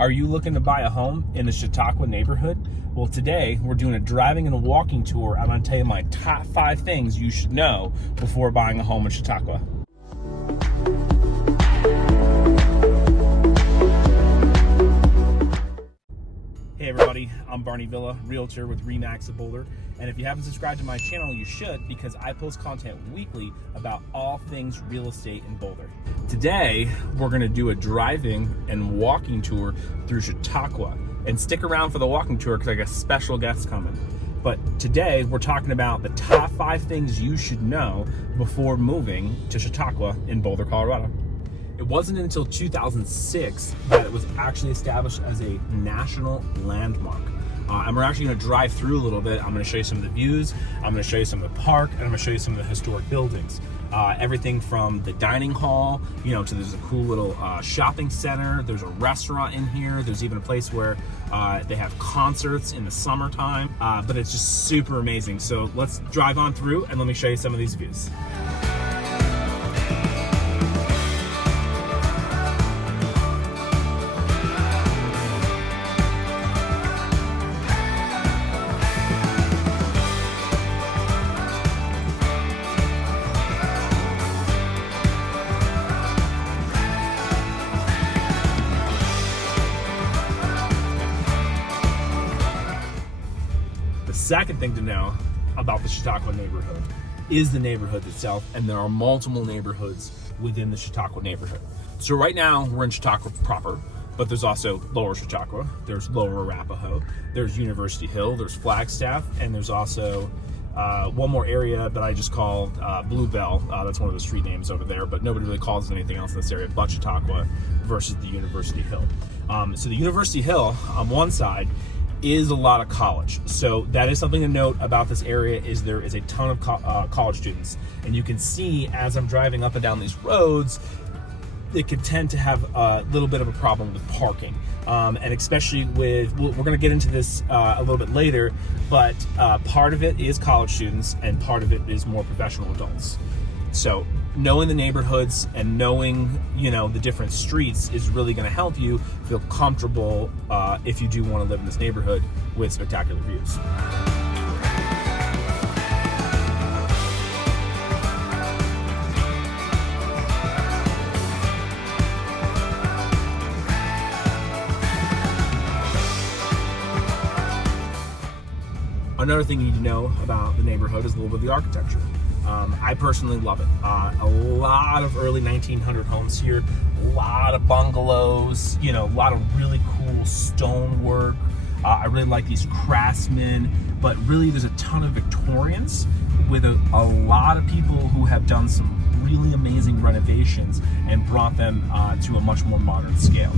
Are you looking to buy a home in the Chautauqua neighborhood? Well, today we're doing a driving and a walking tour. I'm going to tell you my top 5 things you should know before buying a home in Chautauqua. Hey everybody, I'm Barney Villa, realtor with Remax of Boulder. And if you haven't subscribed to my channel, you should, because I post content weekly about all things real estate in Boulder. Today, we're gonna do a driving and walking tour through Chautauqua. And stick around for the walking tour because I got special guests coming. But today, we're talking about the top 5 things you should know before moving to Chautauqua in Boulder, Colorado. It wasn't until 2006 that it was actually established as a national landmark. And we're actually going to drive through a little bit. I'm going to show you some of the views, I'm going to show you some of the park, and I'm going to show you some of the historic buildings. Everything from the dining hall, to there's a cool little shopping center. There's a restaurant in here. There's even a place where they have concerts in the summertime. But it's just super amazing. So let's drive on through and let me show you some of these views. The second thing to know about the Chautauqua neighborhood is the neighborhood itself, and there are multiple neighborhoods within the Chautauqua neighborhood. So right now we're in Chautauqua proper, but there's also Lower Chautauqua, there's Lower Arapahoe, there's University Hill, there's Flagstaff, and there's also one more area that I just called Bluebell. That's one of the street names over there, but nobody really calls it anything else in this area but Chautauqua versus the University Hill. So the University Hill on one side is a lot of college. So that is something to note about this area, is there is a ton of college students. And you can see as I'm driving up and down these roads, it could tend to have a little bit of a problem with parking. And especially with, we're gonna get into this a little bit later, but part of it is college students and part of it is more professional adults. So knowing the neighborhoods and knowing, the different streets is really going to help you feel comfortable if you do want to live in this neighborhood with spectacular views. Another thing you need to know about the neighborhood is a little bit of the architecture. I personally love it. A lot of early 1900 homes here, a lot of bungalows, a lot of really cool stonework. I really like these craftsmen, but really there's a ton of Victorians with a lot of people who have done some really amazing renovations and brought them to a much more modern scale.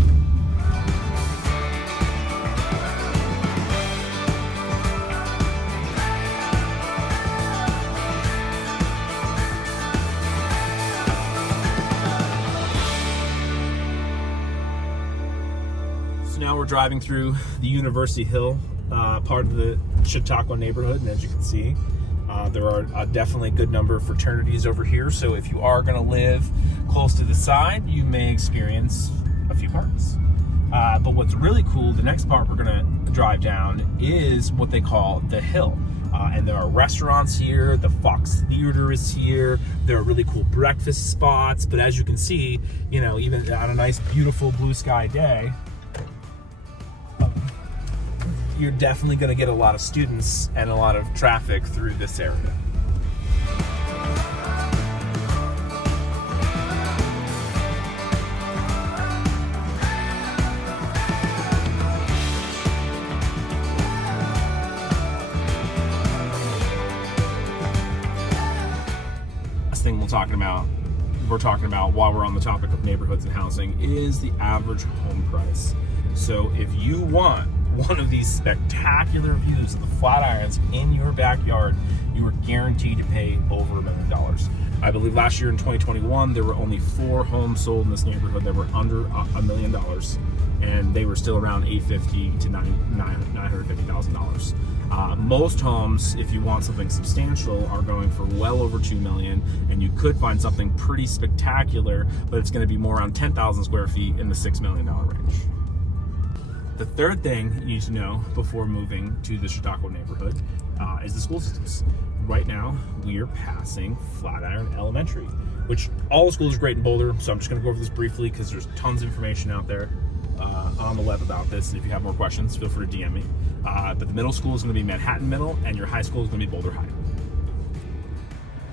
Now we're driving through the University Hill part of the Chautauqua neighborhood, and as you can see, there are definitely a good number of fraternities over here. So if you are going to live close to the side, you may experience a few parties. But what's really cool, the next part we're going to drive down is what they call the Hill. And there are restaurants here, the Fox Theater is here, there are really cool breakfast spots, but as you can see, even on a nice beautiful blue sky day, you're definitely going to get a lot of students and a lot of traffic through this area. Last thing we're talking about while we're on the topic of neighborhoods and housing is the average home price. So if you want one of these spectacular views of the Flatirons in your backyard, you are guaranteed to pay over $1 million. I believe last year in 2021, there were only 4 homes sold in this neighborhood that were under $1 million, and they were still around $850,000 to $950,000. Most homes, if you want something substantial, are going for well over $2 million, and you could find something pretty spectacular, but it's going to be more around 10,000 square feet in the $6 million range. The third thing you need to know before moving to the Chautauqua neighborhood is the school systems. Right now, we are passing Flatiron Elementary, which all the schools are great in Boulder, so I'm just gonna go over this briefly because there's tons of information out there on the web about this. And if you have more questions, feel free to DM me. But the middle school is gonna be Manhattan Middle, and your high school is gonna be Boulder High.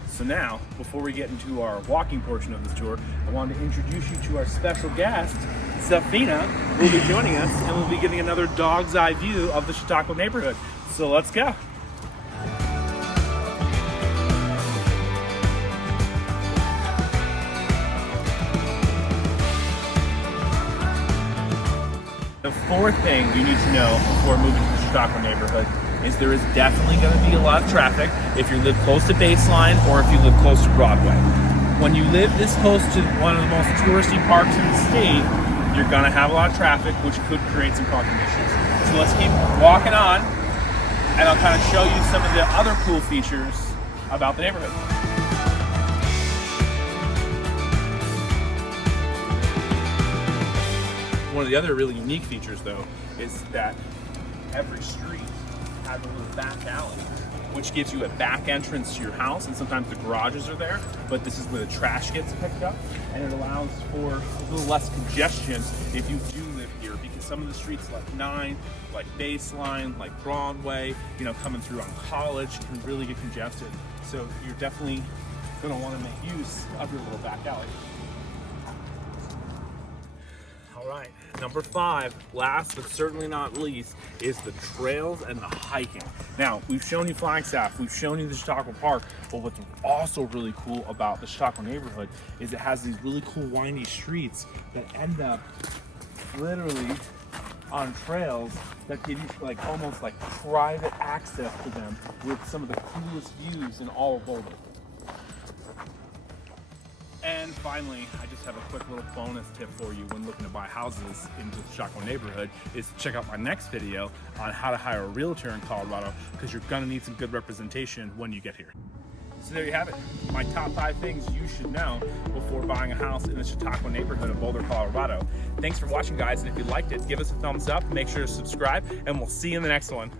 So now, before we get into our walking portion of this tour, I wanted to introduce you to our special guest, Safina, who will be joining us, and we'll be getting another dog's eye view of the Chautauqua neighborhood. So let's go. The fourth thing you need to know before moving to the Chautauqua neighborhood is there is definitely going to be a lot of traffic if you live close to Baseline or if you live close to Broadway. When you live this close to one of the most touristy parks in the state, you're going to have a lot of traffic, which could create some parking issues. So let's keep walking on, and I'll kind of show you some of the other cool features about the neighborhood. One of the other really unique features, though, is that every street has a little back alley, which gives you a back entrance to your house, and sometimes the garages are there, but this is where the trash gets picked up, and it allows for a little less congestion if you do live here, because some of the streets like 9, like Baseline, like Broadway, you know, coming through on College can really get congested. So you're definitely gonna wanna make use of your little back alley. All right, number 5, last but certainly not least, is the trails and the hiking. Now, we've shown you Flagstaff, we've shown you the Chautauqua Park, but what's also really cool about the Chautauqua neighborhood is it has these really cool windy streets that end up literally on trails that give you like almost like private access to them with some of the coolest views in all of Boulder. And finally, I just have a quick little bonus tip for you when looking to buy houses in the Chautauqua neighborhood is to check out my next video on how to hire a realtor in Colorado, because you're gonna need some good representation when you get here. So there you have it, my top 5 things you should know before buying a house in the Chautauqua neighborhood of Boulder, Colorado. Thanks for watching, guys, and if you liked it, give us a thumbs up, make sure to subscribe, and we'll see you in the next one.